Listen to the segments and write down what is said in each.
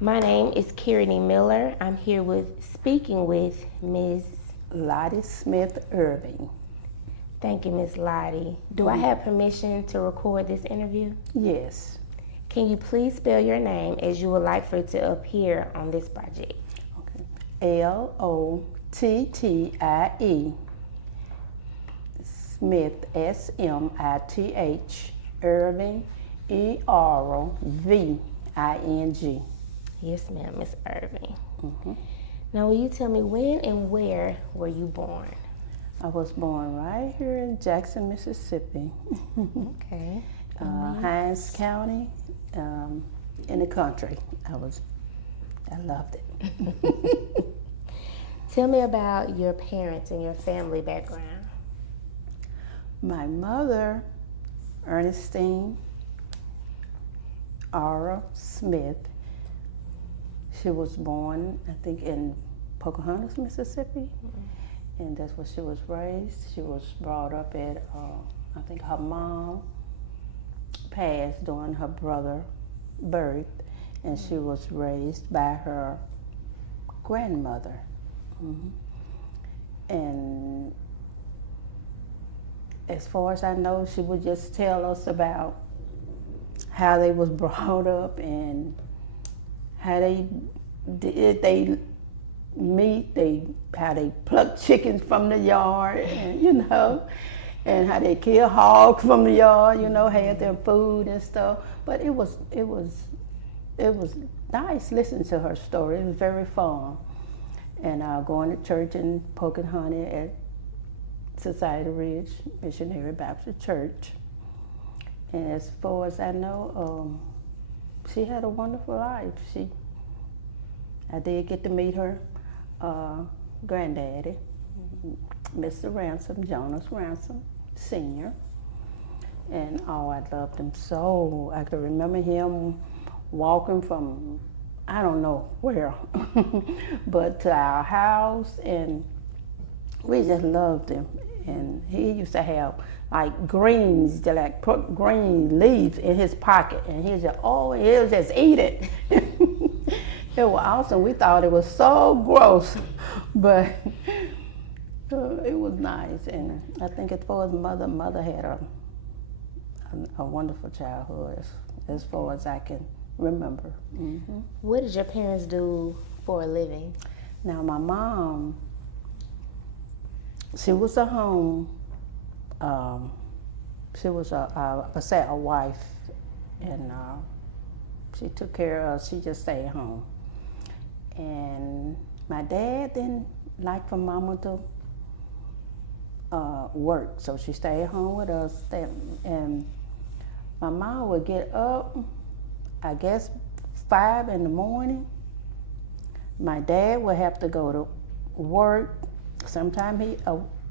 My name is Kearani Miller. I'm here speaking with Ms. Lottie Smith-Erving. Thank you, Ms. Lottie. Do I have permission to record this interview? Yes. Can you please spell your name as you would like for it to appear on this project? Okay. Lottie Smith, Smith, Erving, Erving. Yes, ma'am, Ms. Erving. Now, will you tell me when and where were you born? I was born right here in Jackson, Mississippi. Okay. Hinds County, in the country. I loved it. Tell me about your parents and your family background. My mother, Ernestine Ara Smith, she was born, I think, in Pocahontas, Mississippi, and that's where she was raised. She was brought up at, I think her mom passed during her brother's birth, and she was raised by her grandmother. And as far as I know, she would just tell us about how they was brought up and how they did how they plucked chickens from the yard, and and how they kill hogs from the yard, had their food and stuff. But it was nice listening to her story. It was very fun. And going to church in Pocahontas at Society Ridge Missionary Baptist Church. And as far as I know, she had a wonderful life. I did get to meet her granddaddy, Mr. Ransom, Jonas Ransom, Sr. And I loved him so. I could remember him walking from, I don't know where, but to our house, and we just loved him. And he used to have like greens, put green leaves in his pocket, and he'll just eat it. It was awesome. We thought it was so gross, but it was nice. And I think as far as mother had a wonderful childhood, as far as I can remember. What did your parents do for a living? Now, my mom, she was a home, she was a wife, and she took care of us. She just stayed home. And my dad didn't like for mama to work, so she stayed home with us. And my mom would get up, I guess 5 in the morning. My dad would have to go to work. Sometimes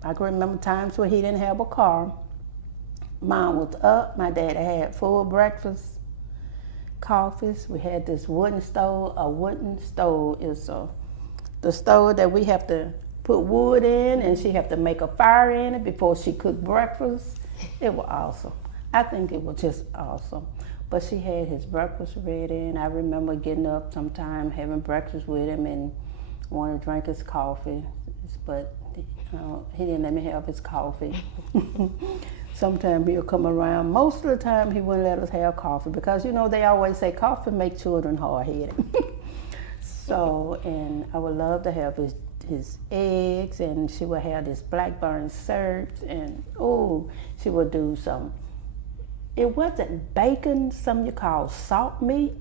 I can remember times where he didn't have a car. Mom was up, my dad had full breakfast, coffees. We had this wooden stove. A wooden stove is the stove that we have to put wood in, and she have to make a fire in it before she cooked breakfast. It was awesome. I think it was just awesome. But she had his breakfast ready, and I remember getting up sometime, having breakfast with him, and wanting to drink his coffee. But he didn't let me have his coffee. Sometimes he'll come around. Most of the time, he wouldn't let us have coffee because, they always say coffee make children hard-headed. So, and I would love to have his eggs, and she would have this blackburn syrup, and she would do some. It wasn't bacon, something you call salt meat,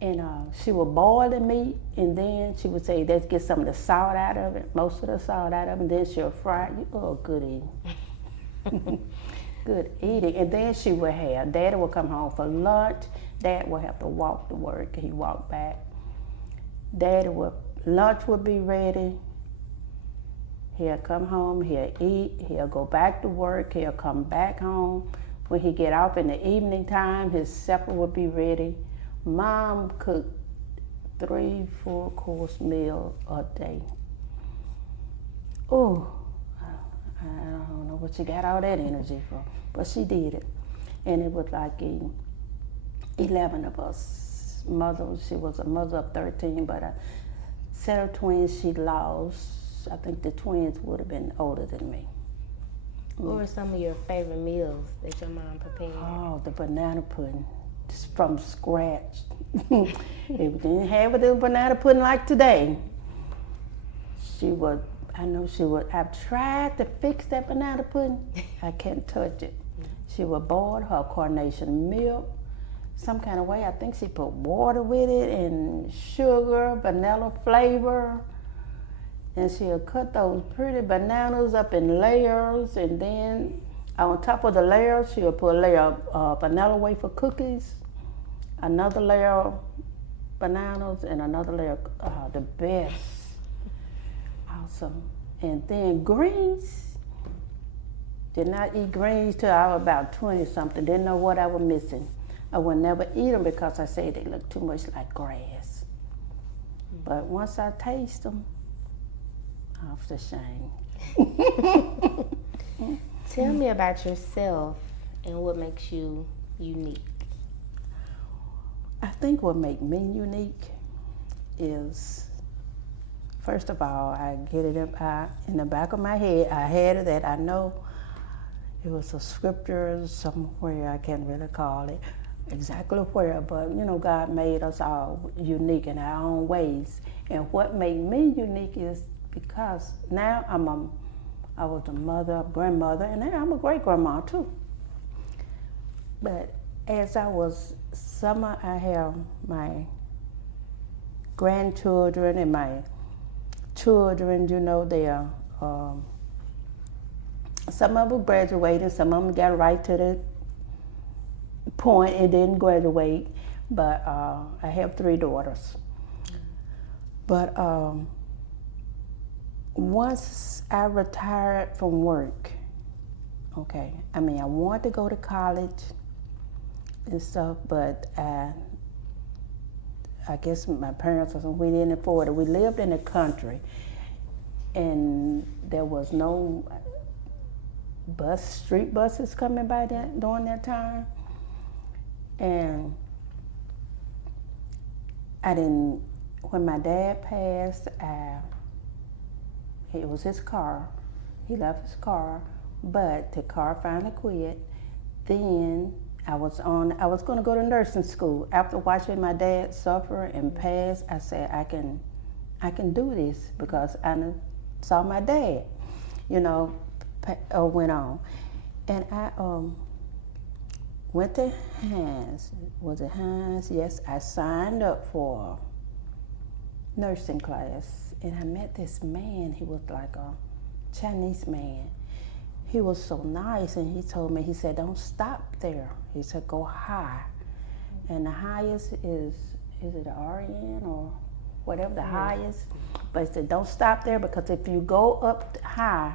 and she would boil the meat, and then she would say, let's get some of the salt out of it, most of the salt out of it, and then she'll fry it. Good eating. Good eating. And then she would have, Daddy would come home for lunch. Dad would have to walk to work. He walked back. Lunch would be ready. He'll come home, he'll eat, he'll go back to work, he'll come back home. When he get off in the evening time, his supper would be ready. Mom cooked 3 full-course meals a day. I don't know what she got all that energy from, but she did it. And it was like 11 of us mother, she was a mother of 13, but a set of twins she lost. I think the twins would have been older than me. What were some of your favorite meals that your mom prepared? Oh, the banana pudding from scratch. If we didn't have the banana pudding like today, I've tried to fix that banana pudding. I can't touch it. She would boil her carnation milk some kind of way. I think she put water with it and sugar, vanilla flavor. And she'll cut those pretty bananas up in layers, and then on top of the layers, she'll put a layer of vanilla wafer cookies, another layer of bananas, and another layer of the best. Awesome. And then greens. Did not eat greens till I was about 20-something. Didn't know what I was missing. I would never eat them because I said they look too much like grass. But once I taste them, off the shame. Tell me about yourself and what makes you unique. I think what makes me unique is, first of all, I get it in the back of my head. I had it that I know it was a scripture somewhere, I can't really call it exactly where, but God made us all unique in our own ways. And what made me unique is because now I was a mother, grandmother, and now I'm a great grandma too. But as I was summer, I have my grandchildren and my children. They are some of them graduated, some of them got right to the point and didn't graduate. But I have 3 daughters. But once I retired from work, I wanted to go to college and stuff, but I guess my parents or something, we didn't afford it. We lived in the country, and there was no street buses coming by during that time. And when my dad passed, it was his car. He left his car, but the car finally quit. Then I was going to go to nursing school. After watching my dad suffer and pass, I said, I can do this because I saw my dad, went on. And I went to Hinds. Was it Hinds? Yes, I signed up for nursing class, and I met this man. He was like a Chinese man. He was so nice, and he told me, he said, don't stop there. He said, go high. And the highest is it an RN or whatever the highest? But he said, don't stop there, because if you go up high,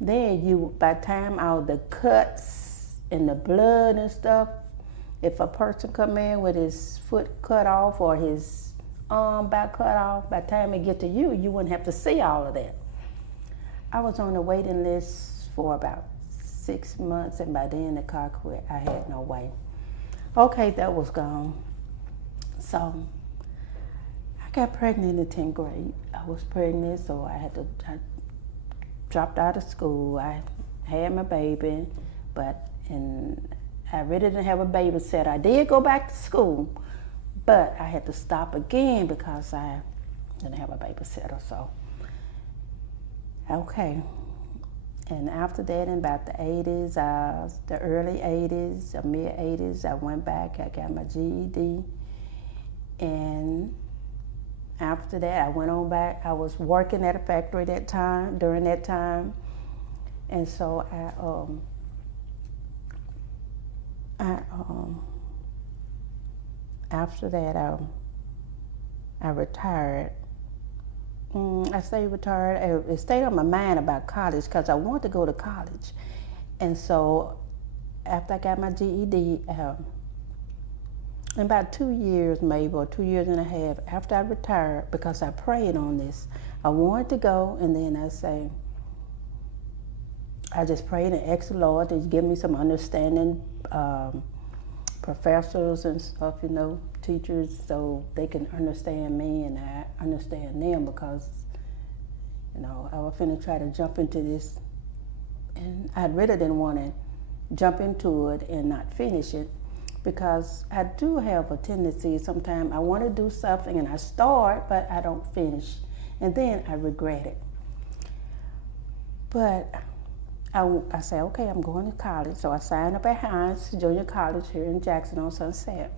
then by the time all the cuts and the blood and stuff, if a person come in with his foot cut off or his arm back cut off, by the time it get to you, you wouldn't have to see all of that. I was on the waiting list for about 6 months, and by then the car quit. I had no way. Okay, that was gone. So I got pregnant in 10th grade. I was pregnant, so I dropped out of school. I had my baby, and I really didn't have a babysitter. I did go back to school, but I had to stop again because I didn't have a babysitter. So, okay. And after that, in about the 80s, the early 80s, the mid 80s, I went back, I got my GED. And after that, I went on back. I was working at a factory during that time. And so after that, I retired. I stayed retired. It stayed on my mind about college because I wanted to go to college. And so after I got my GED, in about 2 years maybe, or 2 years and a half after I retired, because I prayed on this, I wanted to go, and then I just prayed and asked the Lord to give me some understanding professors and stuff, you know, teachers, so they can understand me and I understand them, because, you know, I was finna try to jump into this, and I really didn't want to jump into it and not finish it, because I do have a tendency sometimes I want to do something and I start, but I don't finish, and then I regret it. But I say, okay, I'm going to college. So I signed up at Hinds Junior College here in Jackson on Sunset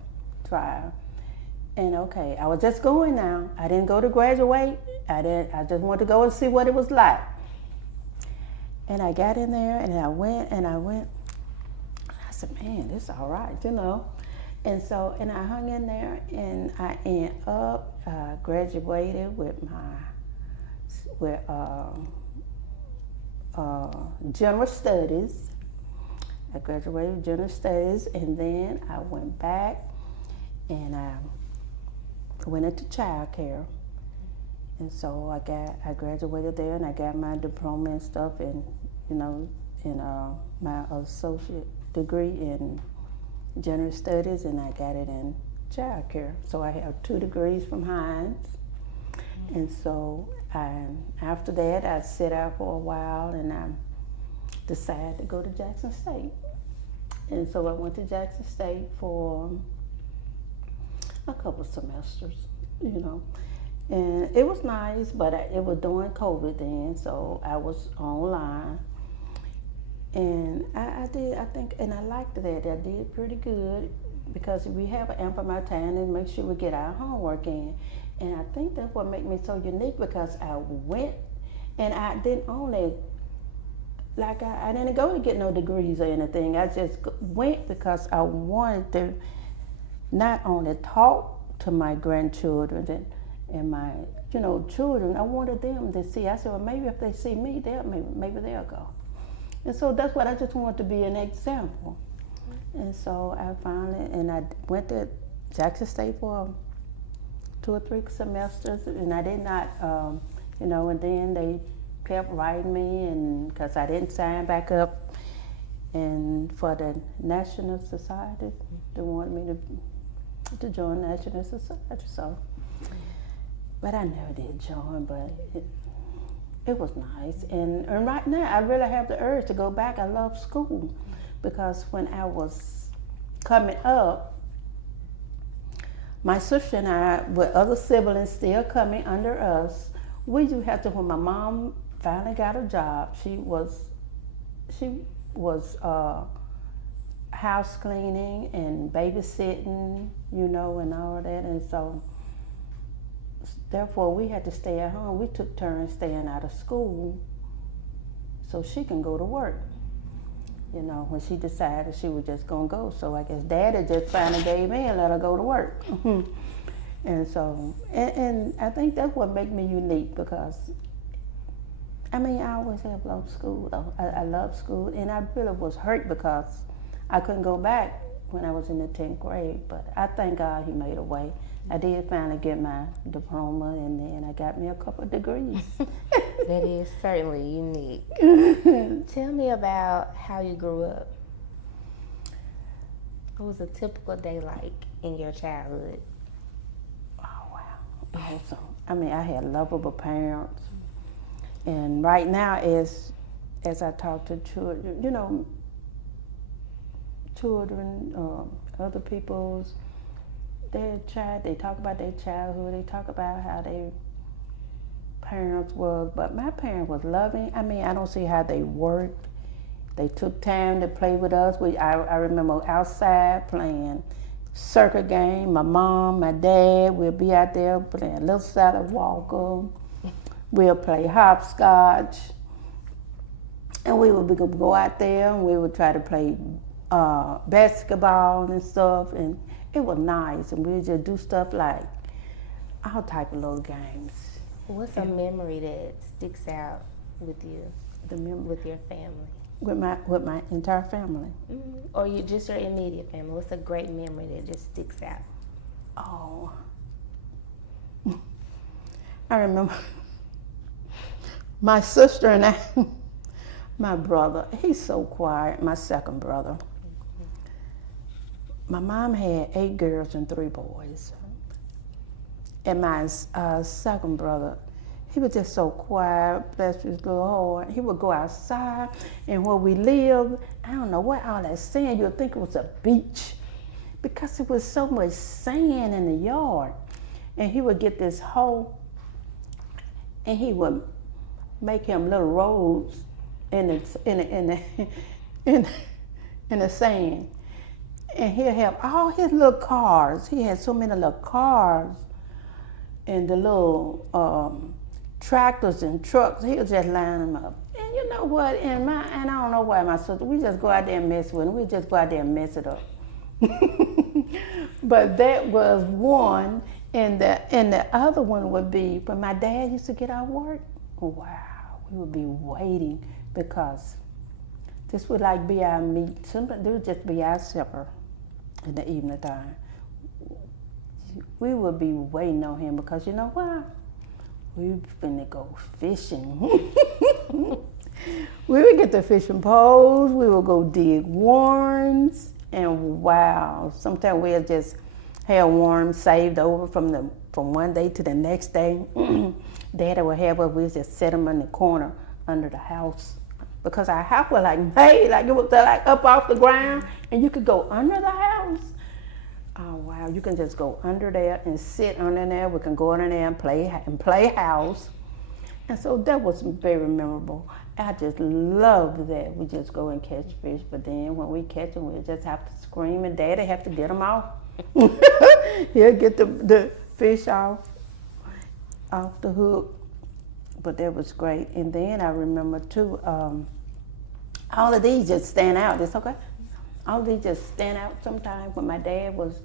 Drive. And okay, I was just going now. I didn't go to graduate. I just wanted to go and see what it was like. And I got in there and I went. I said, man, this is all right, you know. And so, and I hung in there, and I ended up graduated with general studies. I graduated with general studies, and then I went back and I went into child care. And so I graduated there, and I got my diploma and stuff, and you know, in my associate degree in general studies, and I got it in child care. So I have 2 degrees from Hinds. And so after that, I sat out for a while, and I decided to go to Jackson State. And so I went to Jackson State for a couple of semesters, you know. And it was nice, but it was during COVID then, so I was online. And I think, and I liked that. I did pretty good, because we have ample amount of time and make sure we get our homework in. And I think that's what made me so unique, because I went and I didn't only, like I didn't go to get no degrees or anything. I just went because I wanted to not only talk to my grandchildren and my, you know, children. I wanted them to see. I said, well, maybe if they see me, maybe they'll go. And so that's what I just wanted to be an example. And so I went to Jackson State for 2 or 3 semesters, and I did not, you know, and then they kept writing me, and because I didn't sign back up, and for the National Society, they wanted me to join the National Society, so. But I never did join, but it was nice. And right now, I really have the urge to go back. I love school, because when I was coming up, my sister and I, with other siblings still coming under us, we used to have to, when my mom finally got a job, she was house cleaning and babysitting, you know, and all that. And so, therefore, we had to stay at home. We took turns staying out of school so she can go to work. You know, when she decided she was just gonna go. So I guess Daddy just finally gave in and let her go to work. And so, and I think that's what made me unique, because, I mean, I always have loved school though. I love school, and I really was hurt because I couldn't go back when I was in the 10th grade, but I thank God He made a way. I did finally get my diploma, and then I got me a couple of degrees. That is certainly unique. Tell me about how you grew up. What was a typical day like in your childhood? Oh, wow. Awesome. I mean, I had lovable parents. And right now, as I talk to children, you know, other people's, they talk about their childhood, they talk about how their parents was, but my parents was loving. I mean, I don't see how they worked. They took time to play with us. I remember outside playing circuit game. My mom, my dad, we'll be out there playing Little Sally Walker. We'll play hopscotch. And we would go out there and we would try to play basketball and stuff. And it was nice. And we would just do stuff like all type of little games. What's a memory that sticks out with you, with your family? With my entire family. Mm-hmm. Or just your immediate family. What's a great memory that just sticks out? Oh, I remember my sister and I, my brother, he's so quiet, my second brother. my mom had 8 girls and 3 boys. And my second brother, he was just so quiet, bless his little heart. He would go outside, and where we lived, I don't know what all that sand, you'd think it was a beach, because it was so much sand in the yard. And he would get this hoe, and he would make him little roads in the sand. And he'll have all his little cars. He had so many little cars and the little tractors and trucks. He'll just line them up. And you know what? And I don't know why my sister, we just go out there and mess with them. We just go out there and mess it up. But that was one. And the other one would be when my dad used to get out of work. Wow, we would be waiting because this would like be our meet. Sometimes it would just be our supper in the evening time. We would be waiting on him because you know why? We finna go fishing. We would get the fishing poles. We would go dig worms, and wow, sometimes we'll just have worms saved over from one day to the next day. Daddy would have us. We just set them in the corner under the house because our house was like made, like it was like up off the ground, and you could go under the house. Oh wow, you can just go under there and sit under there. We can go under there and play house. And so that was very memorable. I just loved that. We just go and catch fish, but then when we catch them, we just have to scream, and Daddy have to get them off. He'll get the fish off the hook. But that was great. And then I remember too, all of these just stand out. It's okay. All of these just stand out sometimes when my dad was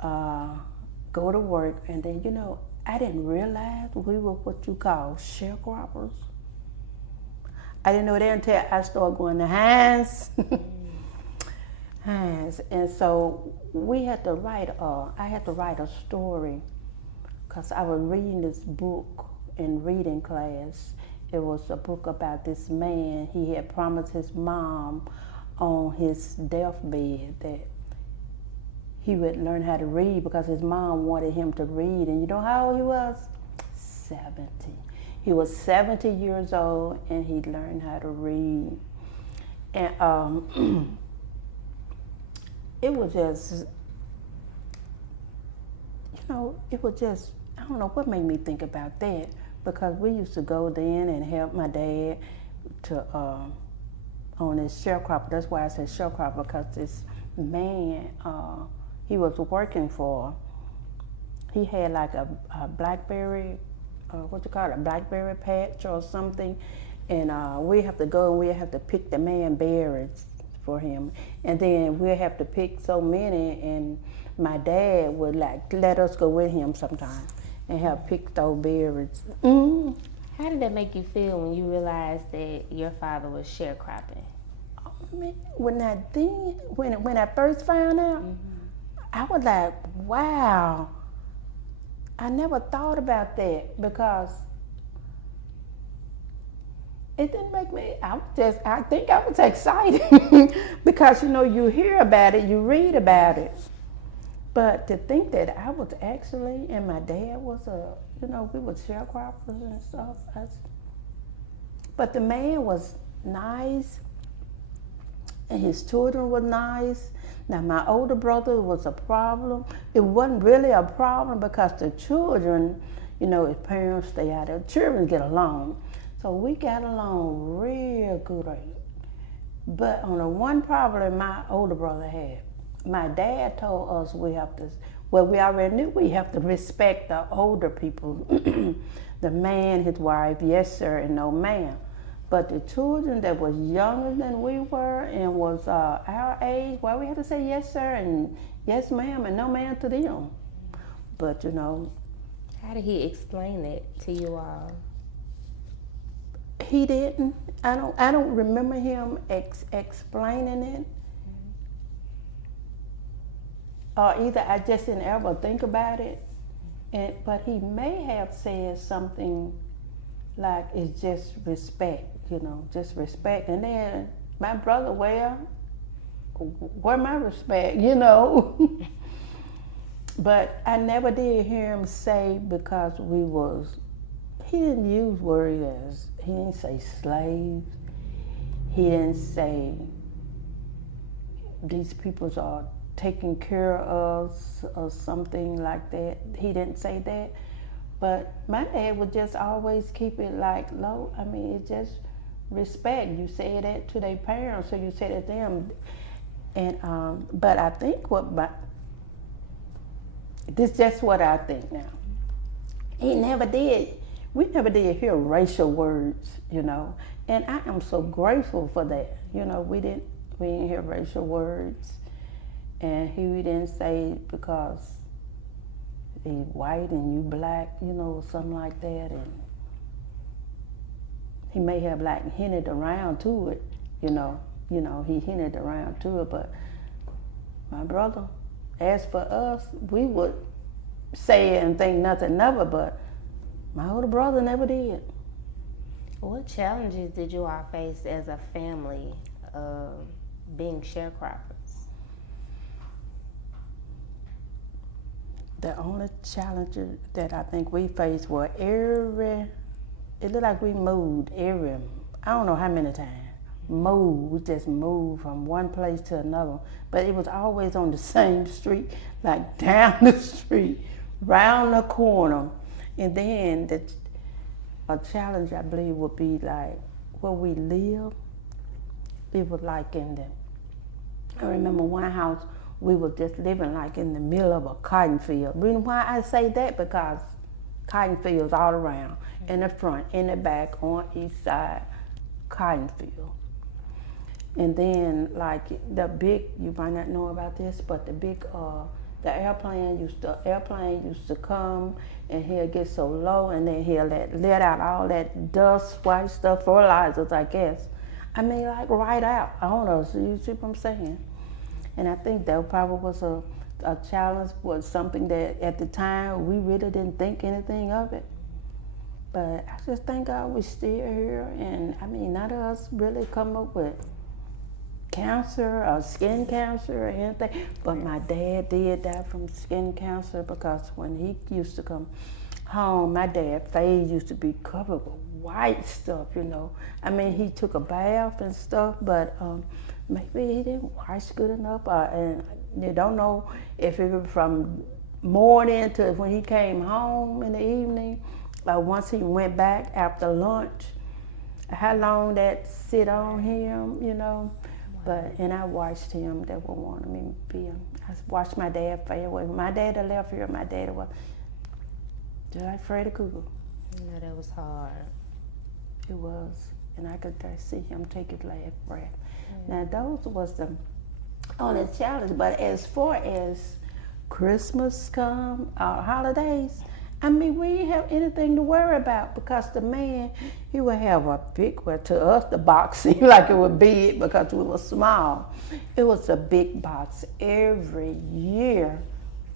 go to work, and then you know, I didn't realize we were what you call sharecroppers. I didn't know that until I started going to Hinds. Hinds. And so we had to write I had to write a story because I was reading this book in reading class. It was a book about this man. He had promised his mom on his deathbed that he would learn how to read because his mom wanted him to read. And you know how old he was? 70. He was 70 years old and he learned how to read. And it was just, you know, it was just, I don't know what made me think about that, because we used to go then and help my dad to on his sharecropper. That's why I said sharecropper, because this man he was working for, he had like a blackberry, what you call it, a blackberry patch or something, and we have to go and we have to pick the man berries for him, and then we'll have to pick so many, and my dad would like let us go with him sometimes and help pick those berries. Mm-hmm. How did that make you feel when you realized that your father was sharecropping? Oh, man, when I first found out, I was like, wow. I never thought about that because it didn't make me, I think I was excited because, you know, you hear about it, you read about it. But to think that I was actually, and my dad was you know, we were sharecroppers and stuff. But the man was nice, and his children were nice. Now, my older brother was a problem. It wasn't really a problem because the children, you know, if parents stay out there, children get along. So we got along real good. But on the one problem my older brother had, my dad told us we already knew we have to respect the older people. The man, his wife, yes sir, and no ma'am. But the children that was younger than we were and was our age, why we had to say yes sir and yes ma'am and no ma'am to them. But you know. How did he explain it to you all? He didn't. I don't remember him explaining it. Or either I just didn't ever think about it. But he may have said something like it's just respect, you know, just respect. And then my brother, well, where my respect, you know? But I never did hear him say, because he didn't use words as, he didn't say slaves. He didn't say these peoples are taken care of or something like that. He didn't say that. But my dad would just always keep it like low. I mean, it's just respect. You say that to their parents, so you say that to them. And but I think this is just what I think now. We never did hear racial words, you know. And I am so grateful for that. You know, we didn't hear racial words. And he didn't say because he white and you black, you know, something like that. And he may have like hinted around to it, you know, he hinted around to it. But my brother, as for us, we would say it and think nothing of it, but my older brother never did. What challenges did you all face as a family being sharecroppers? The only challenges that I think we faced were it looked like we moved I don't know how many times. We just moved from one place to another. But it was always on the same street, like down the street, round the corner. And then a challenge, I believe, would be like where we live. It was like I remember one house, we were just living like in the middle of a cotton field. The reason why I say that, because cotton fields all around, in the front, in the back, on each side, cotton field. And then like you might not know about this, but the airplane used to come and he'll get so low and then he'll let out all that dust, white stuff, fertilizers, I guess. I mean, like right out. I don't know, so you see what I'm saying? And I think that probably was a challenge, was something that at the time we really didn't think anything of it. But I just thank God we're still here. And I mean, none of us really come up with cancer or skin cancer or anything. But my dad did die from skin cancer, because when he used to come home, my dad's face used to be covered with white stuff, you know. I mean, he took a bath and stuff, but maybe he didn't wash good enough, and you don't know if it was from morning to when he came home in the evening, once he went back after lunch, how long that sit on him, you know. But, and I watched him, that would want me to be, I watched my dad fade away. When my dad had left here, my dad was just like Freddy Krueger. You know, that was hard. It was, and I could see him take his last breath. Now those was the only challenge, but as far as Christmas come, holidays, I mean, we didn't have anything to worry about, because the man, he would have a big, well, to us the box seemed like it was big because we were small. It was a big box every year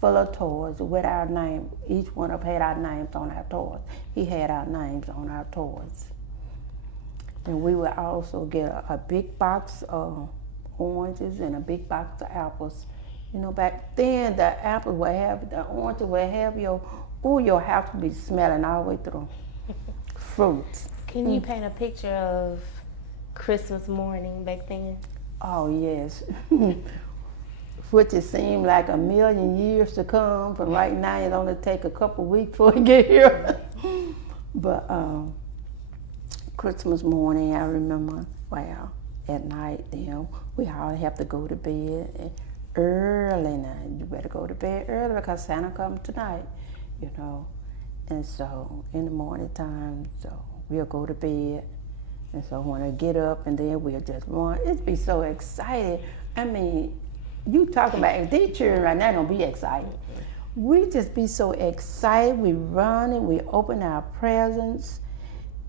full of toys with our name. Each one of us had our names on our toys. He had our names on our toys. And we would also get a big box of oranges and a big box of apples. You know, back then the oranges would have your house would be smelling all the way through. Fruits. Can you paint a picture of Christmas morning back then? Oh yes. Which it seemed like a million years to come, but right now it only take a couple weeks before we get here. But Christmas morning, I remember, well, at night, we all have to go to bed early now. You better go to bed early because Santa comes tonight, you know. And so in the morning time, so we'll go to bed. And so when I get up and then we'll just run, it'd be so excited. I mean, you talking about, if these children right now don't be excited. We just be so excited, we run and we open our presents.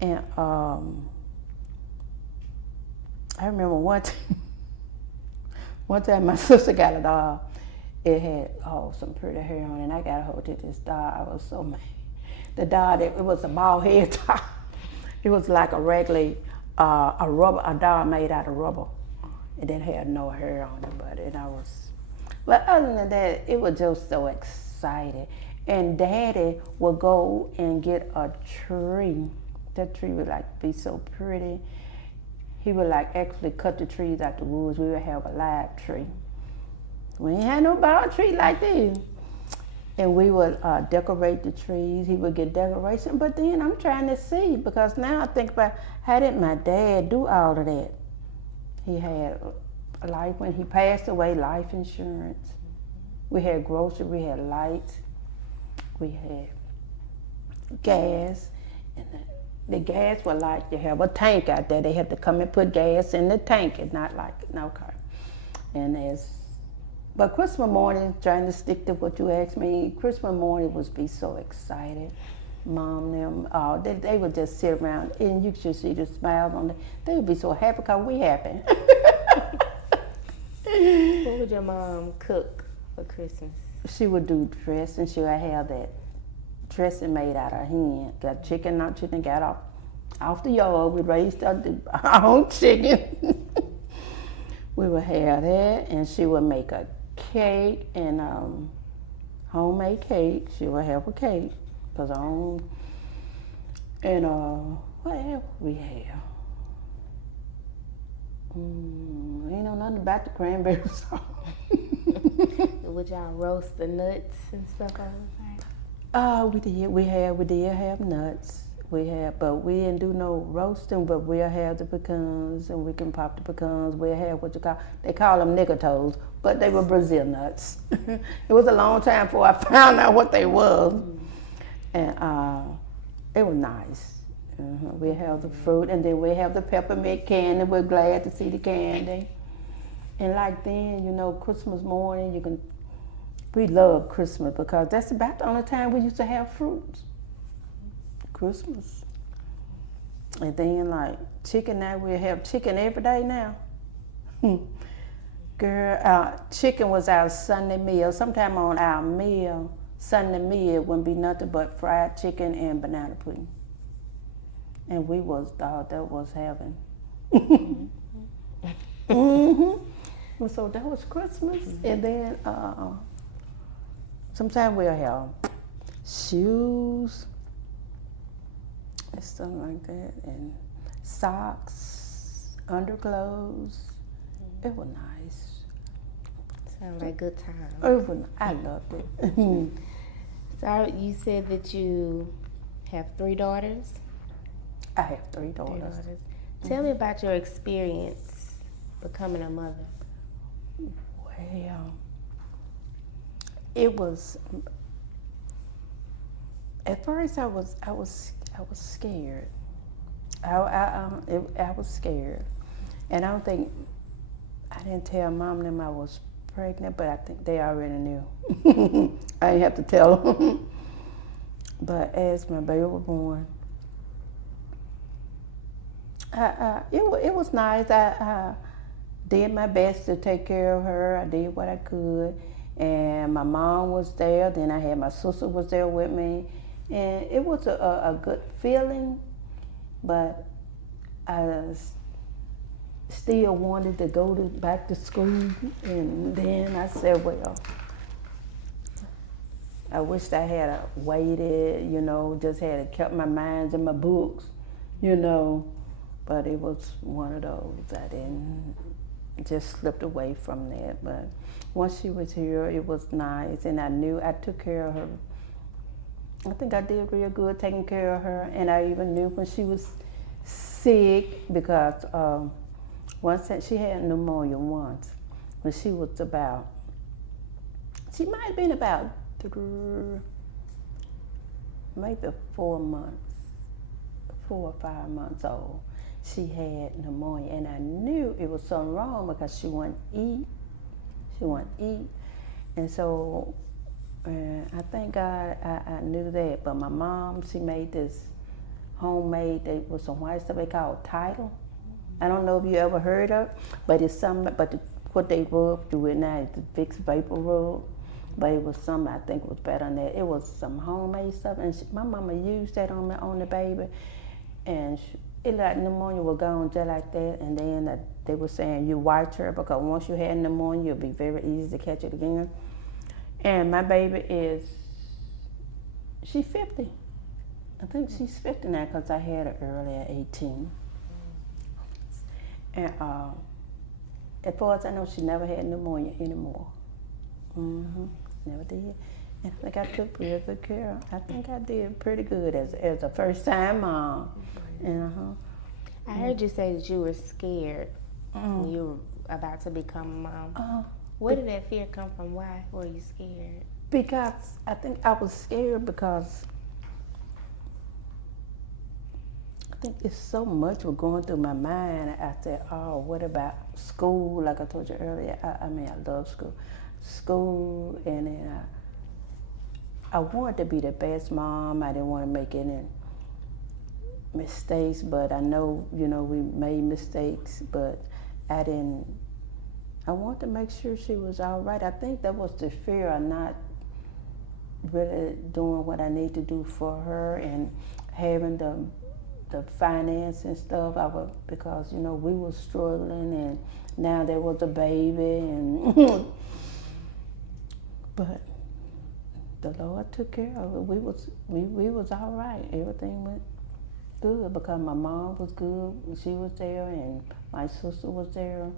And I remember one time my sister got a doll. It had some pretty hair on it, and I got a hold of this doll. I was so mad. The doll, it was a bald head doll. It was like a regular a doll made out of rubber. It didn't have no hair on it, but other than that, it was just so exciting. And Daddy would go and get a tree. That tree would like be so pretty. He would like actually cut the trees out the woods. We would have a live tree. We ain't had no bald tree like this. And we would decorate the trees. He would get decoration. But then I'm trying to see, because now I think about, how did my dad do all of that? He had life, when he passed away, life insurance. We had groceries, we had lights, we had gas. And the gas was like, you have a tank out there. They had to come and put gas in the tank. It's not like, no car. But Christmas morning, trying to stick to what you asked me, Christmas morning would be so excited. Mom and them, they would just sit around and you should see the smiles on them. They would be so happy because we happy. What would your mom cook for Christmas? She would do dressing. She would have that dressing made out of hen. Got chicken, got off the yard. We raised our own chicken. We would have that, and she would make a cake, and homemade cake. She would have a cake. What else we have? Ain't know nothing about the cranberry sauce. Would y'all roast the nuts and stuff all the time? We did. We did have nuts. But we didn't do no roasting. But we'll have the pecans, and we can pop the pecans. We'll have they call them nigger toes, but they were Brazil nuts. It was a long time before I found out what they was, and it was nice. We have the fruit, and then we have the peppermint candy. We're glad to see the candy. And like then, Christmas morning, we love Christmas because that's about the only time we used to have fruits. Christmas. And then like chicken, now we have chicken every day now. Girl, chicken was our Sunday meal. Sometime on our meal, Sunday meal wouldn't be nothing but fried chicken and banana pudding. And we thought that was heaven. So that was Christmas. And then sometimes we'll have shoes and stuff like that, and socks, underclothes. It was nice. Sounds like good times. I loved it. So you said that you have 3 daughters? I have 3 daughters. Tell me about your experience becoming a mother. Well, it was, at first I was scared. I was scared. And I didn't tell Mom and them I was pregnant, but I think they already knew. I didn't have to tell them. But as my baby was born, it was nice. I did my best to take care of her. I did what I could. And my mom was there. Then I had my sister was there with me. And it was a good feeling, but I still wanted to go back to school. And then I said, well, I wished I had waited, just had kept my mind in my books, but it was one of those. I didn't, just slipped away from that. But once she was here, it was nice, and I knew I took care of her. I think I did real good taking care of her, and I even knew when she was sick, because she had pneumonia once when she was she might have been about maybe 4 or 5 months old. She had pneumonia, and I knew it was something wrong because she wouldn't eat. And so I thank God I knew that. But my mom, she made this homemade, they was some white stuff they call Tidal. I don't know if you ever heard of it, but it's something, what they rub through it now is the Vicks Vapor Rub. But it was something I think was better than that. It was some homemade stuff, and my mama used that on the baby, and it like pneumonia was gone just like that. And then they were saying you watch her because once you had pneumonia, it'll be very easy to catch it again. And my baby she's 50. I think she's 50 now because I had her early at 18. And as far as I know, she never had pneumonia anymore. Never did. And I think I took real good care. I think I did pretty good as a first time mom. I heard you say that you were scared when you were about to become a mom. Where did that fear come from? Why were you scared? Because I think I was scared because I think it's so much was going through my mind. I said, oh, what about school? Like I told you earlier, I love school. School, and then I wanted to be the best mom. I didn't want to make any mistakes, but I know, we made mistakes, but I wanted to make sure she was all right. I think that was the fear of not really doing what I need to do for her and having the finance and stuff. Because, we were struggling, and now there was a baby, and but the Lord took care of it. We was all right. Everything went good because my mom was good. She was there, and my sister was there.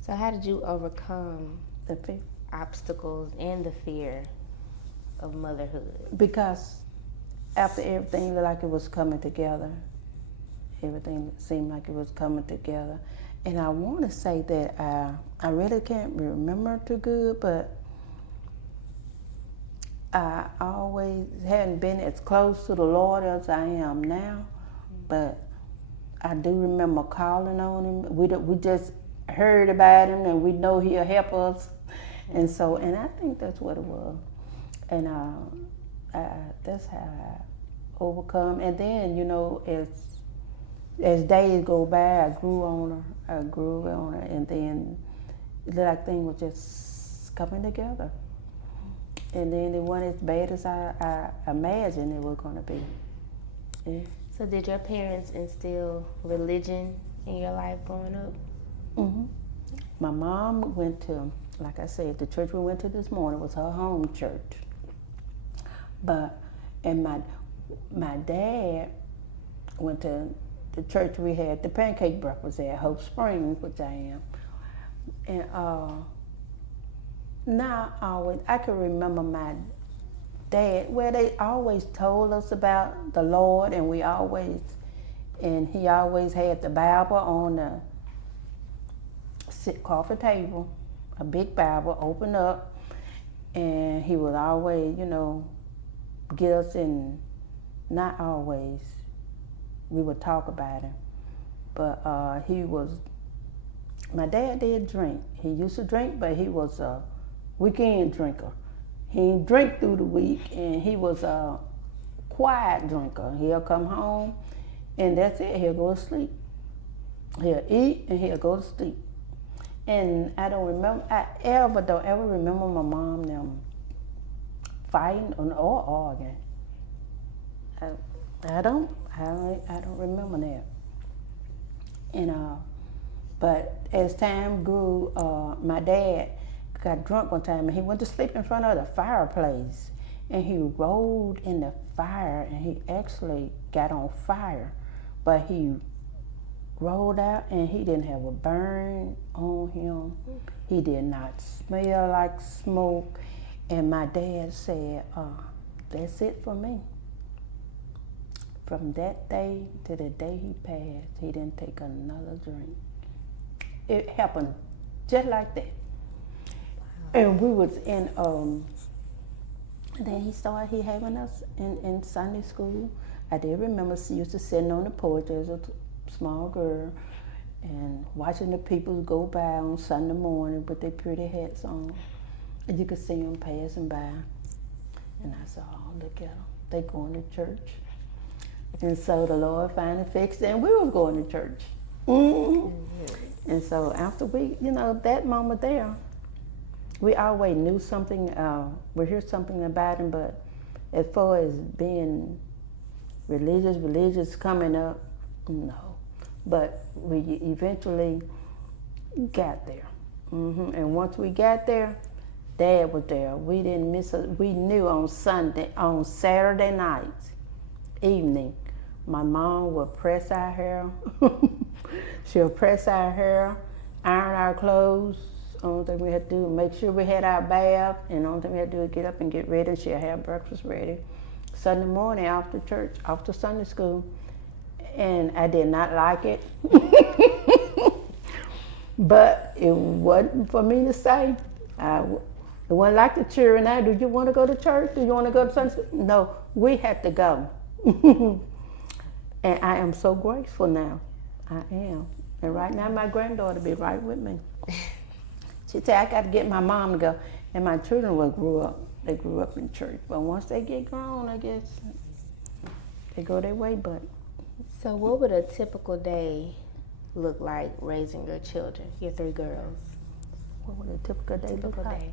So how did you overcome The fear. obstacles and the fear of motherhood? Because after everything looked like it was coming together, everything seemed like it was coming together. And I want to say that I really can't remember too good, but I always hadn't been as close to the Lord as I am now. But I do remember calling on him. We just heard about him, and we know he'll help us. And I think that's what it was. And that's how I overcome. And then, as days go by, I grew on her, and then it looked like things were just coming together. And then it wasn't as bad as I imagined it was going to be. Yeah. So did your parents instill religion in your life growing up? My mom went to, like I said, the church we went to this morning was her home church. And my dad went to the church we had the pancake breakfast at, Hope Springs, which I am. And now I can remember my dad, well, they always told us about the Lord, and he always had the Bible on the coffee table, a big Bible, open up, and he would always, get us in, not always, we would talk about him, but my dad did drink. He used to drink, but he was a weekend drinker. He didn't drink through the week, and he was a quiet drinker. He'll come home, and that's it. He'll go to sleep. He'll eat, and he'll go to sleep. And I don't ever remember my mom and them fighting or arguing. I don't remember that. And but as time grew, my dad got drunk one time, and he went to sleep in front of the fireplace, and he rolled in the fire, and he actually got on fire, but he rolled out, and he didn't have a burn on him. He did not smell like smoke. And my dad said, that's it for me. From that day to the day he passed, he didn't take another drink. It happened just like that. And we was in, then he having us in Sunday school. I did remember she used to sitting on the porch as a small girl and watching the people go by on Sunday morning with their pretty hats on. And you could see them passing by. And I said, oh, look at them. They going to church. And so the Lord finally fixed it, and we were going to church. And so after that moment there, we always knew something, we heard something about him, but as far as being religious coming up. No. But we eventually got there. And once we got there, Dad was there. We didn't miss it. We knew on Saturday night evening, my mom would press our hair. She'll press our hair, iron our clothes. Only thing we had to do was make sure we had our bath, and the only thing we had to do was get up and get ready, and she'll have breakfast ready. Sunday morning after church, after Sunday school, and I did not like it. But it wasn't for me to say. It wasn't like the children now, do you want to go to church? Do you want to go to Sunday school? No, we had to go. And I am so grateful now. I am. And right now my granddaughter be right with me. She said, I got to get my mom to go. And my children will grow up. They grew up in church. But once they get grown, I guess, they go their way. But so what would a typical day look like raising your children, your 3 girls? What would a typical day look like?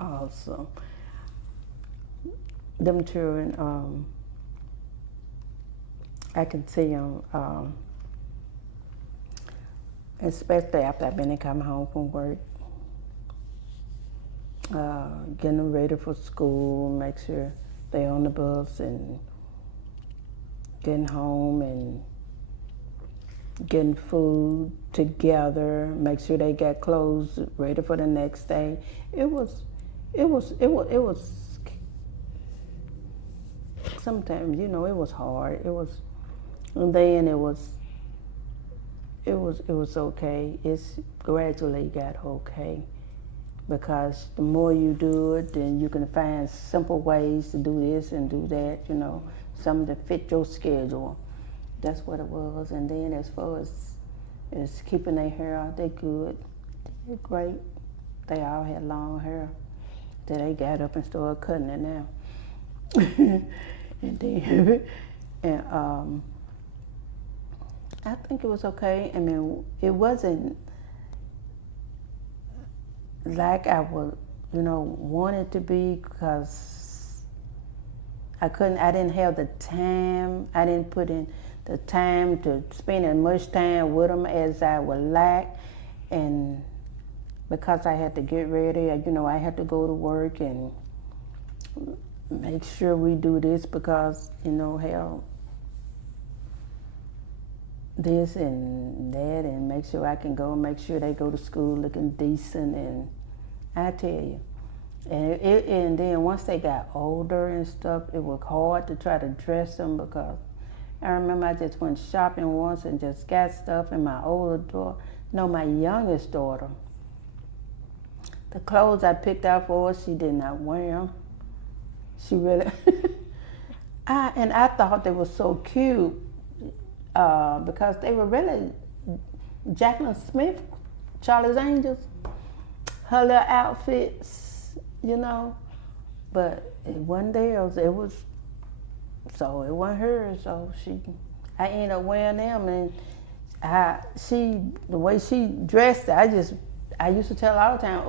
Awesome. Them children, I can see them, especially after I've been coming home from work, getting them ready for school, make sure they're on the bus, and getting home and getting food together, make sure they got clothes ready for the next day. It was sometimes, it was hard. And then it was okay. It's gradually got okay, because the more you do it, then you can find simple ways to do this and do that, something to fit your schedule. That's what it was. And then as far as keeping their hair out, they good. They're great. They all had long hair. Then they got up and started cutting it now. And then, I think it was okay. I mean, it wasn't like I would, want it to be, because I didn't have the time. I didn't put in the time to spend as much time with them as I would like. And because I had to get ready, I had to go to work and make sure we do this, because, hell, this and that, and make sure I can go and make sure they go to school looking decent. And I tell you, and then once they got older and stuff, it was hard to try to dress them, because I remember I just went shopping once and just got stuff, and my youngest daughter, the clothes I picked out for her, she did not wear them. She really, I thought they were so cute, because they were really Jacqueline Smith, Charlie's Angels, her little outfits, but it wasn't theirs. It wasn't hers. So I ended up wearing them, and the way she dressed, I used to tell her all the time,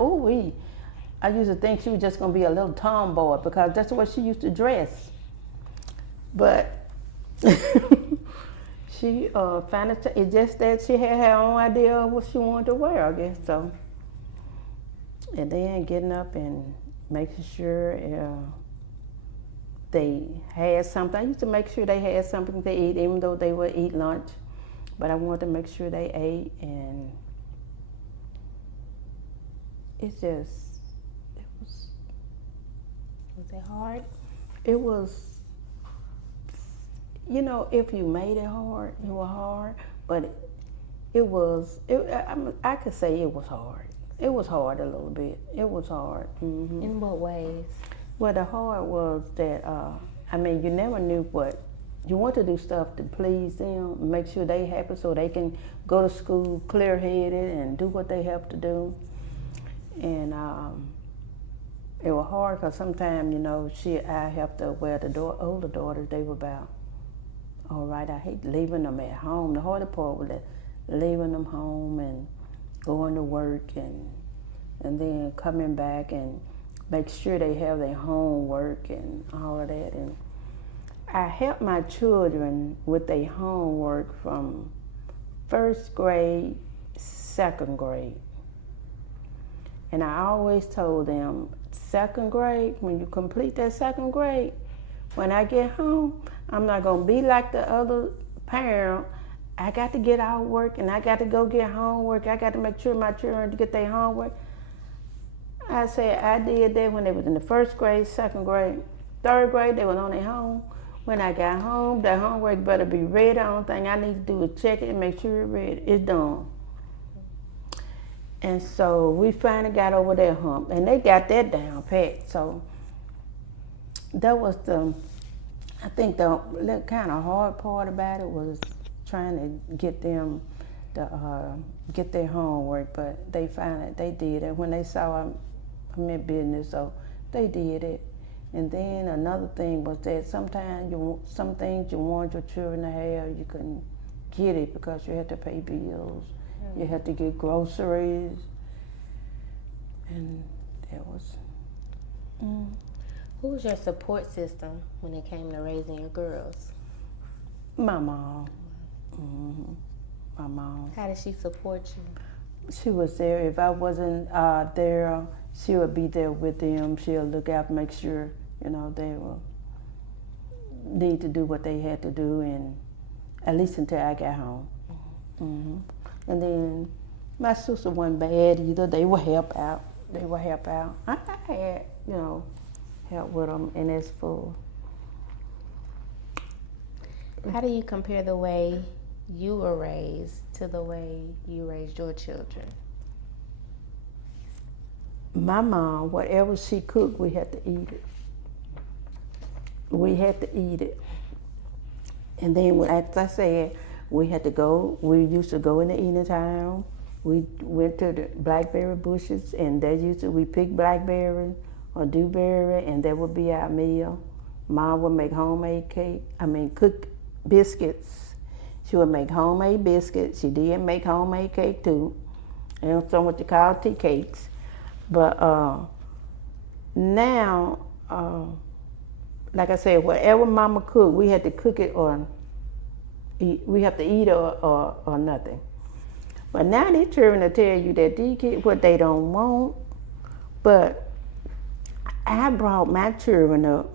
I used to think she was just gonna be a little tomboy, because that's the way she used to dress. But she it's just that she had her own idea of what she wanted to wear, I guess. So, and then getting up and making sure they had something. I used to make sure they had something to eat, even though they would eat lunch. But I wanted to make sure they ate, and it's just, Was it hard? It was, if you made it hard, it was hard. But I could say it was hard. It was hard a little bit. It was hard. Mm-hmm. In what ways? Well, the hard was that, you never knew what. You want to do stuff to please them, make sure they happy so they can go to school clear-headed and do what they have to do. And it was hard because sometimes, I have to, older daughters, they were about, all right, I hate leaving them at home. The harder part was leaving them home and going to work and then coming back and make sure they have their homework and all of that. And I help my children with their homework from first grade, second grade. And I always told them, second grade, when you complete that second grade, when I get home, I'm not going to be like the other parent. I got to get out work and I got to go get homework. I got to make sure my children get their homework. I said I did that when they was in the first grade, second grade, third grade, they was on their home. When I got home, the homework better be ready. The only thing I need to do is check it and make sure it's ready. It's done. And so we finally got over that hump, and they got that down pat. So that was I think the kind of hard part about it was trying to get them to get their homework, but they did it. When they saw I'm in business, so they did it. And then another thing was that sometimes some things you want your children to have, you couldn't get it because you had to pay bills. You had to get groceries, and that was. Who was your support system when it came to raising your girls? My mom. My mom. How did she support you? She was there. If I wasn't there, she would be there with them. She'll look out, make sure they will need to do what they had to do, and at least until I got home. And then my sister wasn't bad either. They would help out. I had, help with them, and it's full. How do you compare the way you were raised to the way you raised your children? My mom, whatever she cooked, we had to eat it. And then, as I said, we used to go in the evening time. We went to the blackberry bushes, and we picked blackberry or dewberry, and that would be our meal. Mom would make cook biscuits. She would make homemade biscuits. She did make homemade cake too. And some what you call tea cakes. But now, like I said, whatever Mama cooked, we had to cook it or we have to eat or nothing. But now these children will tell you that these kids what they don't want. But I brought my children up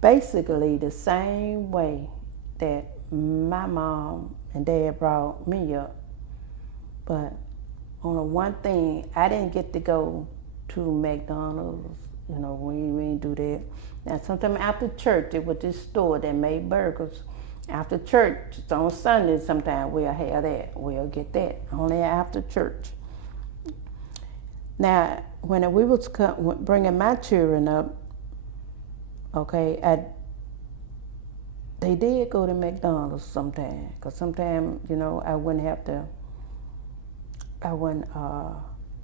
basically the same way that my mom and dad brought me up. But on the one thing, I didn't get to go to McDonald's. We didn't do that. Now, sometime after church, it was this store that made burgers. After church, it's on Sunday, sometimes we'll have that. We'll get that, only after church. Now, when we was bringing my children up, okay, they did go to McDonald's sometimes, because sometimes, I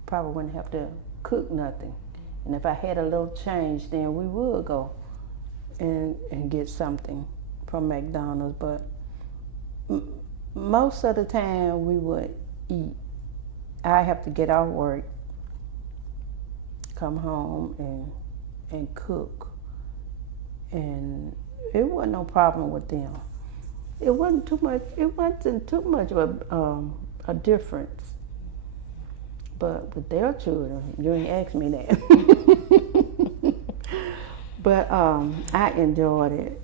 probably wouldn't have to cook nothing. And if I had a little change, then we would go and get something from McDonald's. But most of the time we would eat. I have to get off work, come home and cook. And it wasn't no problem with them. It wasn't too much of a difference. But with their children, you ain't asked me that. But I enjoyed it,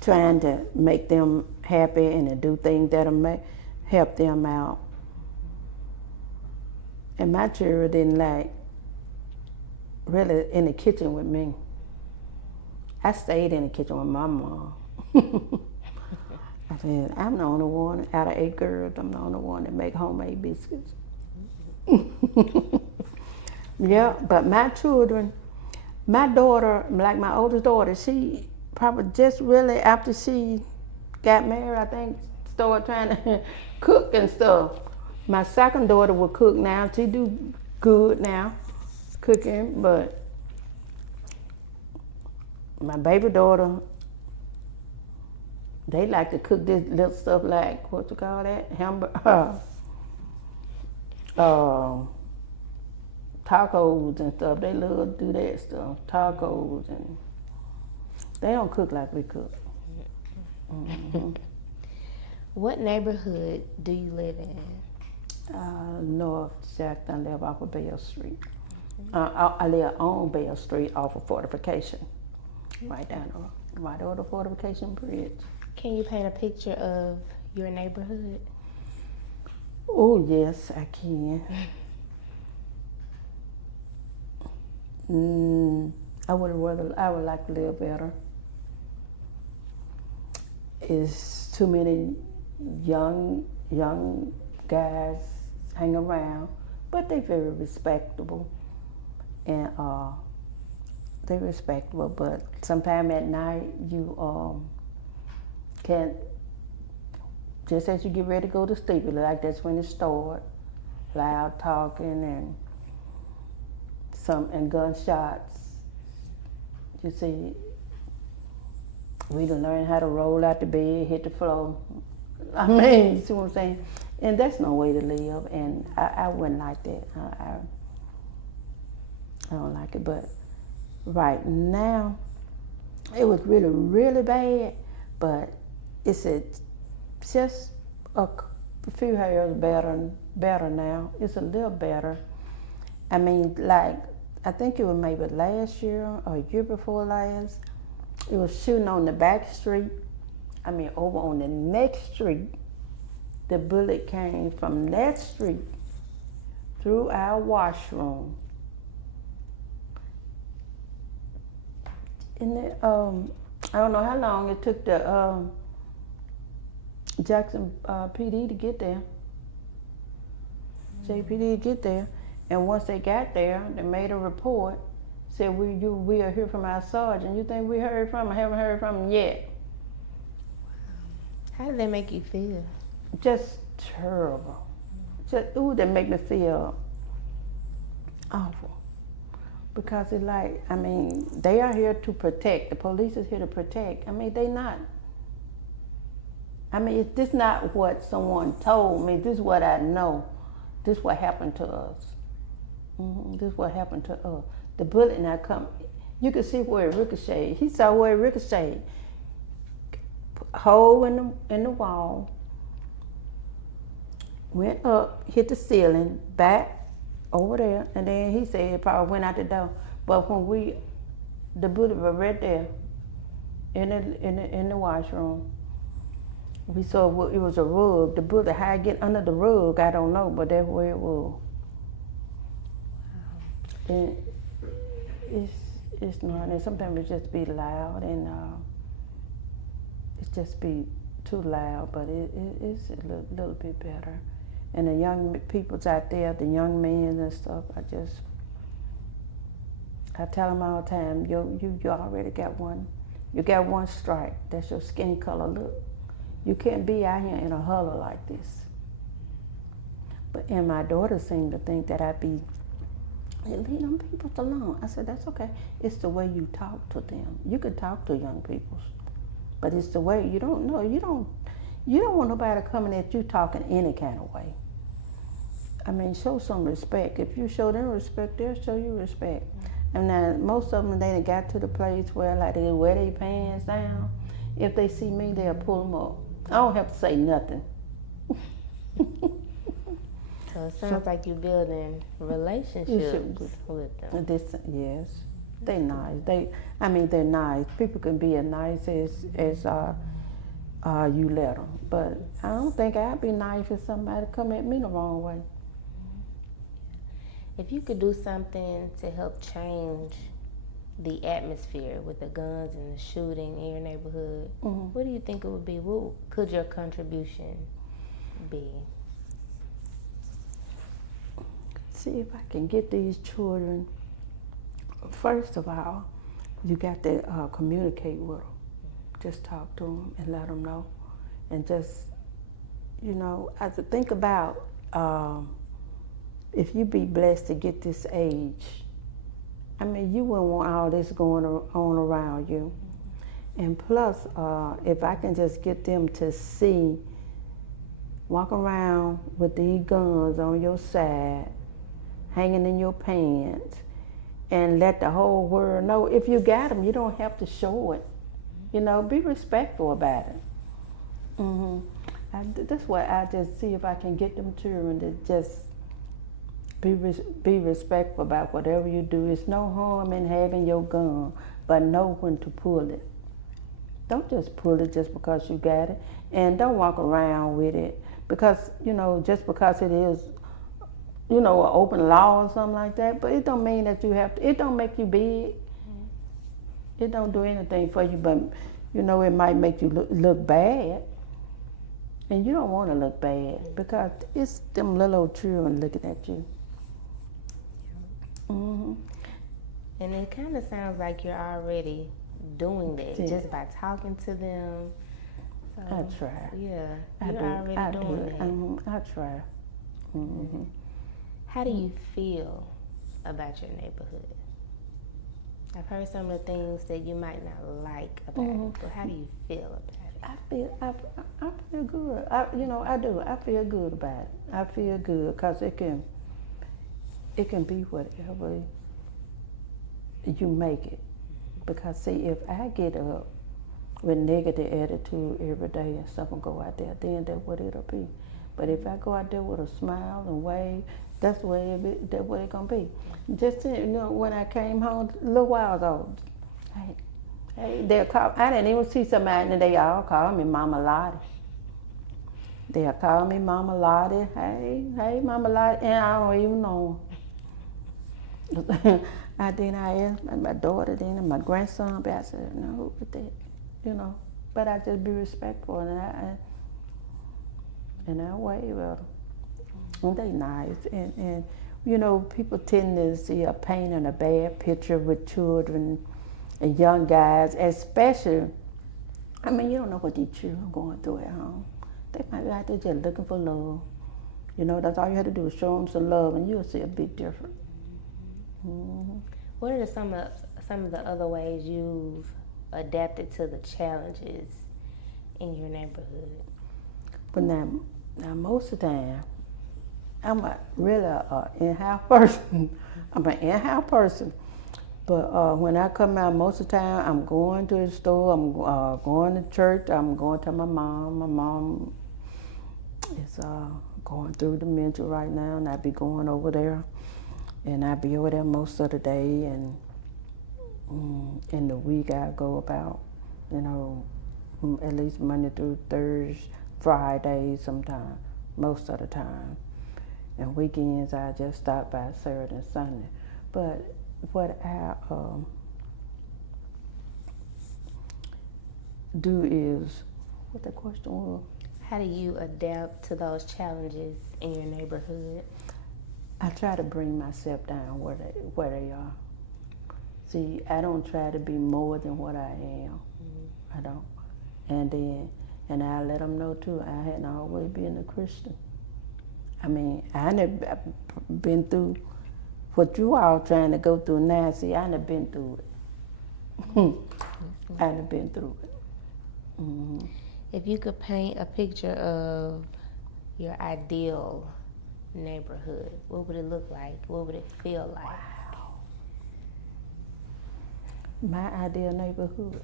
trying to make them happy and to do things that'll help them out. And my children didn't like really in the kitchen with me. I stayed in the kitchen with my mom. I said, I'm the only one out of 8 girls, I'm the only one that make homemade biscuits. Yeah, but my children, my daughter, like my oldest daughter, she probably just really after she got married, I think, started trying to cook and stuff. My second daughter will cook now. She do good now, cooking, but my baby daughter, they like to cook this little stuff like, what you call that? tacos and stuff. They love to do that stuff, tacos, and they don't cook like we cook. Mm-hmm. What neighborhood do you live in? North Jackson. I live off of Bell Street. I live on Bell Street off of Fortification, right over the Fortification Bridge. Can you paint a picture of your neighborhood? Oh yes, I can. I would like to live better. It's too many young guys hang around, but they're very respectable, and they're respectable. But sometime at night, you can't. Just as you get ready to go to sleep, like that's when it starts. Loud talking and gunshots. You see, we done learn how to roll out the bed, hit the floor. I mean, you see what I'm saying? And that's no way to live, and I wouldn't like that. I don't like it, but right now, it was really, really bad, but it's just a few hairs better now. It's a little better. I mean, like, I think it was maybe last year or a year before last, it was shooting on the back street. I mean, over on the next street, the bullet came from that street through our washroom. And I don't know how long it took the Jackson PD to get there. JPD to get there. And once they got there, they made a report, said we are here from our sergeant. You think we heard from him? Haven't heard from him yet. How did that make you feel? Just terrible. That make me feel awful. Because it's like, I mean, they are here to protect. The police is here to protect. I mean, they not. I mean, this is not what someone told me. This is what I know. This is what happened to us. This is what happened to us. The bullet now come. You can see where it ricocheted. He saw where it ricocheted. Hole in the wall. Went up, hit the ceiling, back over there, and then he said it probably went out the door. But when the bullet was right there in the washroom. We saw it was a rug. The bullet, how it get under the rug, I don't know, but that's where it was. And it's not. And sometimes it just be loud, and it just be too loud. But it's a little bit better. And the young people's out there, the young men and stuff. I tell them all the time, you already got one. You got one strike. That's your skin color. Look. You can't be out here in a huddle like this. And my daughter seemed to think that I'd be, hey, leave them people alone. I said, that's okay. It's the way you talk to them. You can talk to young people, but it's the way you don't know. You don't want nobody coming at you talking any kind of way. I mean, show some respect. If you show them respect, they'll show you respect. And now most of them, they done got to the place where like they wear their pants down. If they see me, they'll pull them up. I don't have to say nothing. So it sounds like you're building relationships with them. Yes, they're nice. They're nice. People can be as nice as you let them. But I don't think I'd be nice if somebody come at me the wrong way. If you could do something to help change the atmosphere with the guns and the shooting in your neighborhood, what do you think it would be? What could your contribution be? See if I can get these children. First of all, you got to communicate with them. Just talk to them and let them know. And just, I have to think about if you be blessed to get this age, I mean, you wouldn't want all this going on around you. And plus, if I can just get them to walk around with these guns on your side, hanging in your pants, and let the whole world know. If you got them, you don't have to show it. You know, be respectful about it. That's why I just see if I can get them children to just be respectful about whatever you do. It's no harm in having your gun, but know when to pull it. Don't just pull it just because you got it, and don't walk around with it because, you know, just because it is, you know, an open law or something like that, but it don't mean that you have to, it don't make you big. It don't do anything for you, but, you know, it might make you look bad. And you don't want to look bad because it's them little old children looking at you. And it kind of sounds like you're already doing that just by talking to them. So, I try. Yeah, you're already doing that. I try. How do you feel about your neighborhood? I've heard some of the things that you might not like about it, but how do you feel about it? I feel good. I do. I feel good about it. I feel good because it can be whatever you make it. Because see, if I get up with negative attitude every day and something go out there, then that's what it'll be. But if I go out there with a smile and wave, that's the way it's gonna be. Just when I came home a little while ago, hey, they'll call. I didn't even see somebody, and they all call me Mama Lottie. They'll call me Mama Lottie. Hey, Mama Lottie, and I don't even know them. Then I asked my daughter, then my grandson, but I said, no, who with that, But I just be respectful, and I wave at them. And they nice, and people tend to see a paint and a bad picture with children and young guys, especially. I mean, you don't know what these children are going through at home. They might be out there just looking for love. That's all you have to do is show them some love, and you'll see a big difference. What are some of the other ways you've adapted to the challenges in your neighborhood? But now most of the time, I'm really an in-house person. I'm an in-house person. But when I come out, most of the time, I'm going to the store, I'm going to church, I'm going to my mom. My mom is going through dementia right now, and I be going over there. And I be over there most of the day, and in the week I go about, at least Monday through Thursday, Friday sometime, most of the time. And weekends I just stop by Saturday and Sunday. But what I do is, what the question was? How do you adapt to those challenges in your neighborhood? I try to bring myself down where they are. See, I don't try to be more than what I am. I don't. And I let them know too, I hadn't always been a Christian. I mean, I never been through what you all trying to go through now. See, I never been through it. I never been through it. If you could paint a picture of your ideal neighborhood, what would it look like? What would it feel like? Wow. My ideal neighborhood.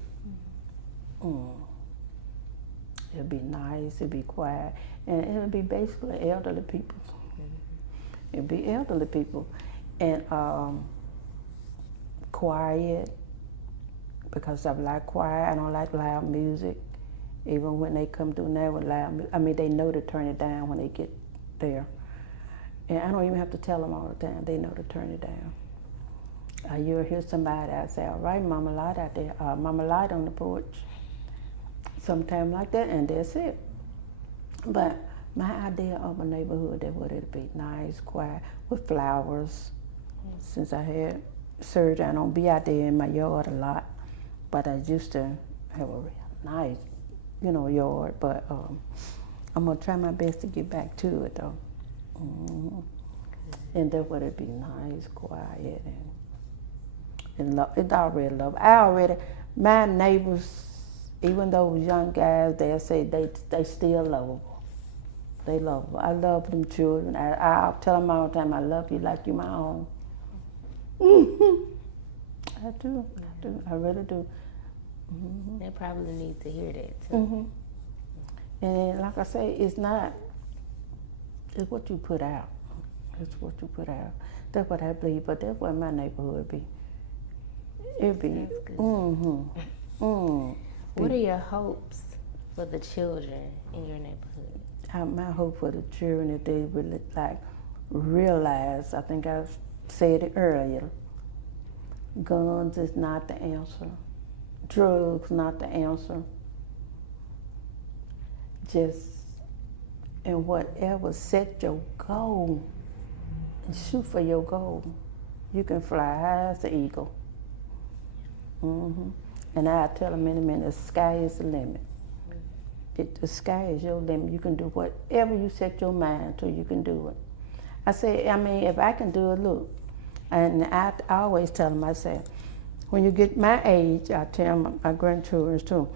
It'd be nice, it'd be quiet, and it'd be basically elderly people. It'd be elderly people, and quiet, because I like quiet. I don't like loud music. Even when they come through now with loud music, I mean, they know to turn it down when they get there. And I don't even have to tell them all the time. They know to turn it down. You'll hear somebody, I say, all right, Mama Lottie out there, Mama Lottie on the porch. Sometime like that, and that's it. But my idea of a neighborhood, that would it be nice, quiet, with flowers. Since I had surgery, I don't be out there in my yard a lot, but I used to have a real nice, yard. But I'm gonna try my best to get back to it though. And that would it be nice, quiet, and love. It's already love. My neighbors, even those young guys, they'll say they still lovable. They love her. I love them children. I'll tell them all the time, I love you like you're my own. I do. I really do. They probably need to hear that too. And like I say, it's what you put out. It's what you put out. That's what I believe, but that's what my neighborhood be. It be. What are your hopes for the children in your neighborhood? My hope for the children is they really realize, I think I said it earlier, guns is not the answer. Drugs not the answer. Just, and whatever, set your goal and shoot for your goal. You can fly high as the eagle. And I tell them in a minute, the sky is the limit. The sky is your limit. You can do whatever you set your mind to, you can do it. I say, if I can do it, look. And I always tell them, I say, when you get my age, I tell my grandchildren too,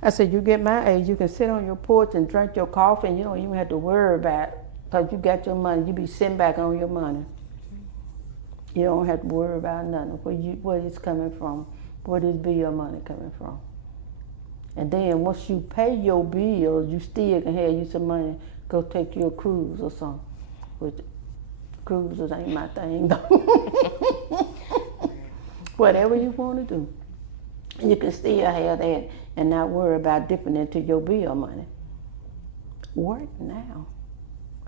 I said, you get my age, you can sit on your porch and drink your coffee and you don't even have to worry about it because you got your money. You be sitting back on your money. You don't have to worry about nothing, where it's coming from, where this bill money coming from. And then once you pay your bills, you still can have you some money, go take you a cruise or something. Which cruises ain't my thing though. Whatever you want to do. You can still have that and not worry about dipping into your bill money. Work now.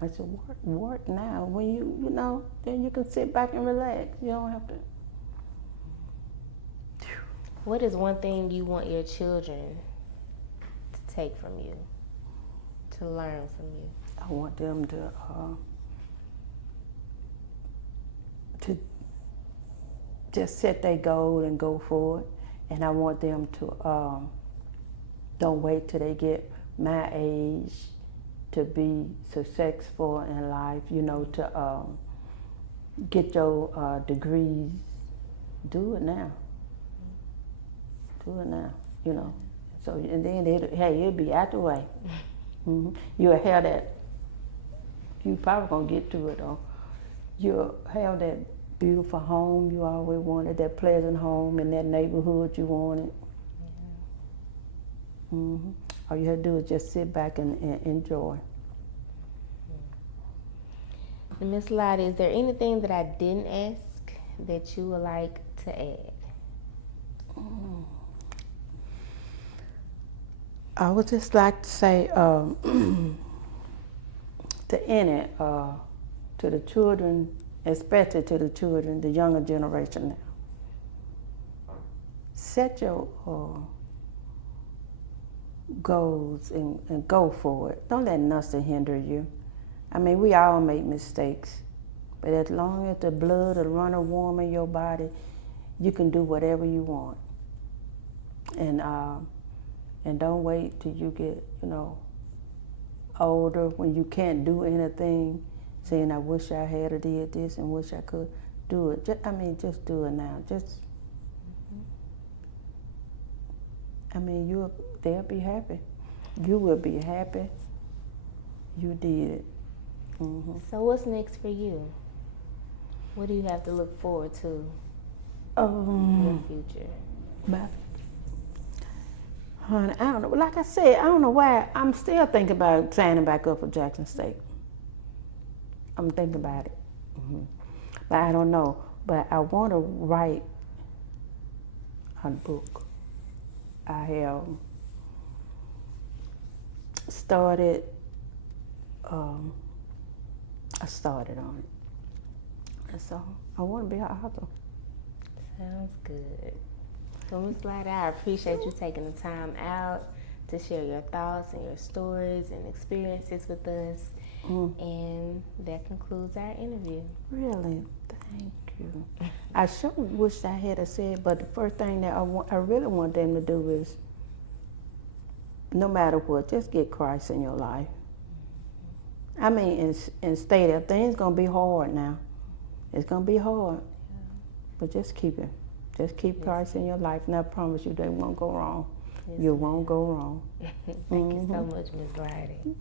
I said, work now. When you know, then you can sit back and relax. You don't have to. What is one thing you want your children to take from you, to learn from you? I want them to just set their goal and go for it. And I want them to don't wait till they get my age to be successful in life, to get your degrees. Do it now. Do it now, So, and then it'll be out the way. You'll have that, you probably gonna get to it though. You'll have that beautiful home you always wanted, that pleasant home in that neighborhood you wanted. All you have to do is just sit back and enjoy. Miss Lottie, is there anything that I didn't ask that you would like to add? I would just like to say to end it, to the children, especially to the children, the younger generation now. Set your goals and go for it. Don't let nothing hinder you. We all make mistakes, but as long as the blood is running warm in your body, you can do whatever you want. And don't wait till you get, older when you can't do anything, saying, I wish I had did this and wish I could do it. Just do it now. They'll be happy. You will be happy. You did it. So what's next for you? What do you have to look forward to in your future? But, honey, I don't know. Like I said, I don't know why. I'm still thinking about signing back up for Jackson State. I'm thinking about it. But I don't know. But I want to write a book. I have started. I started on it. And so I want to be an author. Sounds good. So Ms. Lottie, I appreciate you taking the time out to share your thoughts and your stories and experiences with us. And that concludes our interview. Really? Thank you. I sure wish I had said, but the first thing that I really want them to do is, no matter what, just get Christ in your life. And stay there. Things gonna be hard now. It's gonna be hard, but just keep it. Just keep Christ in your life, and I promise you they won't go wrong. You won't go wrong. Thank you so much, Ms. Lottie.